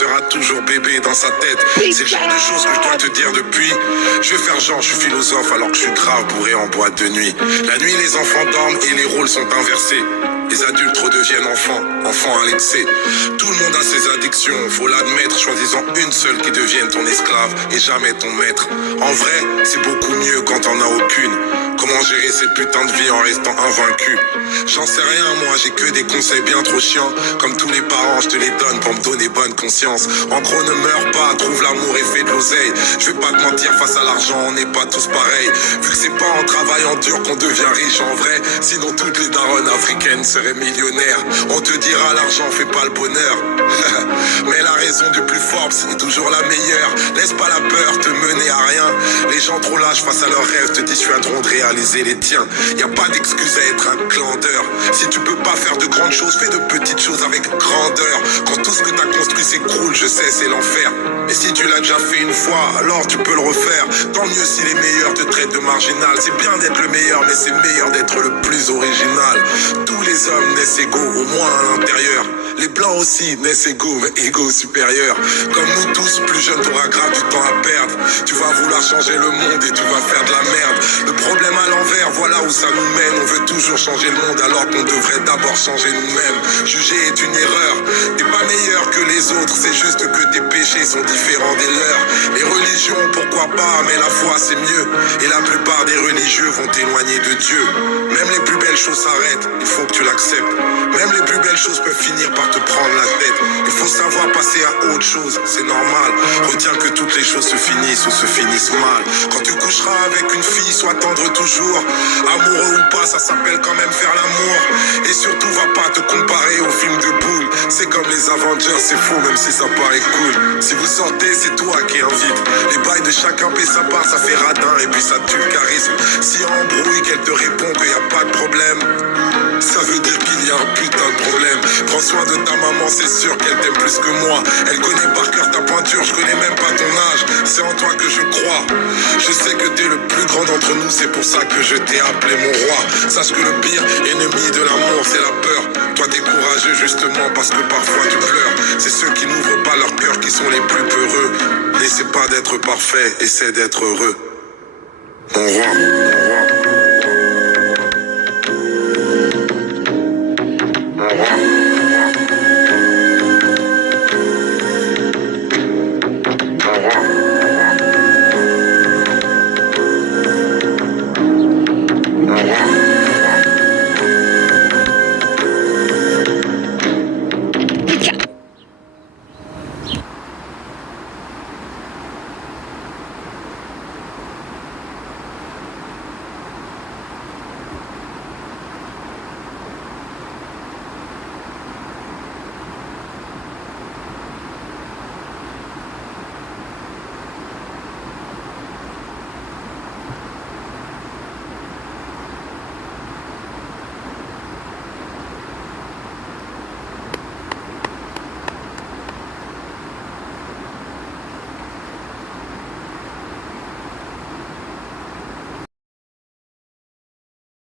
sera toujours bébé dans sa tête. C'est le genre de choses que je dois te dire depuis. Je vais faire genre, je suis philosophe alors que je suis grave bourré en boîte de nuit. La nuit, les enfants dorment et les rôles sont inversés. Les adultes redeviennent enfants, enfants à l'excès. Tout le monde a ses addictions, faut l'admettre, choisissant une seule qui devienne ton esclave et jamais ton maître. En vrai, c'est beaucoup mieux quand t'en as aucune. Comment gérer cette putain de vie en restant invaincu? J'en sais rien, moi j'ai que des conseils bien trop chiants. Comme tous les parents, je te les donne pour me donner bonne conscience. En gros, ne meurs pas, trouve l'amour et fais de l'oseille. Je vais pas te mentir, face à l'argent, on n'est pas tous pareils. Vu que c'est pas en travaillant dur qu'on devient riche en vrai. Sinon toutes les daronnes africaines seraient millionnaires. On te dira l'argent fait pas le bonheur. Mais la raison du plus fort, c'est toujours la meilleure. Laisse pas la peur te mener à rien. Les gens trop lâches face à leurs rêves te dissuaderont de réaliser les tiens. Y a pas d'excuse à être un clandeur. Si tu peux pas faire de grandes choses, fais de petites choses avec grandeur. Quand tout ce que t'as construit s'écroule, je sais c'est l'enfer. Et si tu l'as déjà fait une fois, alors tu peux le refaire. Tant mieux si les meilleurs te traitent de marginal. C'est bien d'être le meilleur, mais c'est meilleur d'être le plus original. Tous les hommes naissent égaux, au moins à l'intérieur. Les blancs aussi naissent égaux, mais égaux supérieurs. Comme nous tous, plus jeunes, t'auras grave du temps à perdre. Tu vas vouloir changer le monde et tu vas faire de la merde. Le problème à l'envers, voilà où ça nous mène. On veut toujours changer le monde alors qu'on devrait d'abord changer nous-mêmes. Juger est une erreur, t'es pas meilleur que les autres. C'est juste que tes péchés sont différents des leurs. Les religions, pourquoi pas, mais la foi c'est mieux. Et la plupart des religieux vont t'éloigner de Dieu. Même les plus belles choses s'arrêtent, il faut que tu l'acceptes. Même les plus belles choses peuvent finir par te prendre la tête. Il faut savoir passer à autre chose, c'est normal. Retiens que toutes les choses se finissent ou se finissent mal. Quand tu coucheras avec une fille, sois tendre toujours. Amoureux ou pas, ça s'appelle quand même faire l'amour. Et surtout, va pas te comparer aux films de boules. C'est comme les Avengers, c'est faux même si ça paraît cool. Si vous sortez, c'est toi qui invite. Les bails de chacun paie sa part, ça fait radin et puis ça tue le charisme. Si en embrouille, qu'elle te répond qu'il n'y a pas de problème, ça veut dire qu'il y a un putain de problème. Prends soin de ta maman, c'est sûr qu'elle t'aime plus que moi. Elle connaît par cœur ta pointure, je connais même pas ton âge. C'est en toi que je crois. Je sais que t'es le plus grand d'entre nous, c'est pour ça que je t'ai appelé mon roi. Sache que le pire ennemi de l'amour, c'est la peur. Toi t'es courageux justement parce que parfois tu pleures. C'est ceux qui n'ouvrent pas leur cœur qui sont les plus peureux. N'essaie pas d'être parfait, essaie d'être heureux. Mon roi.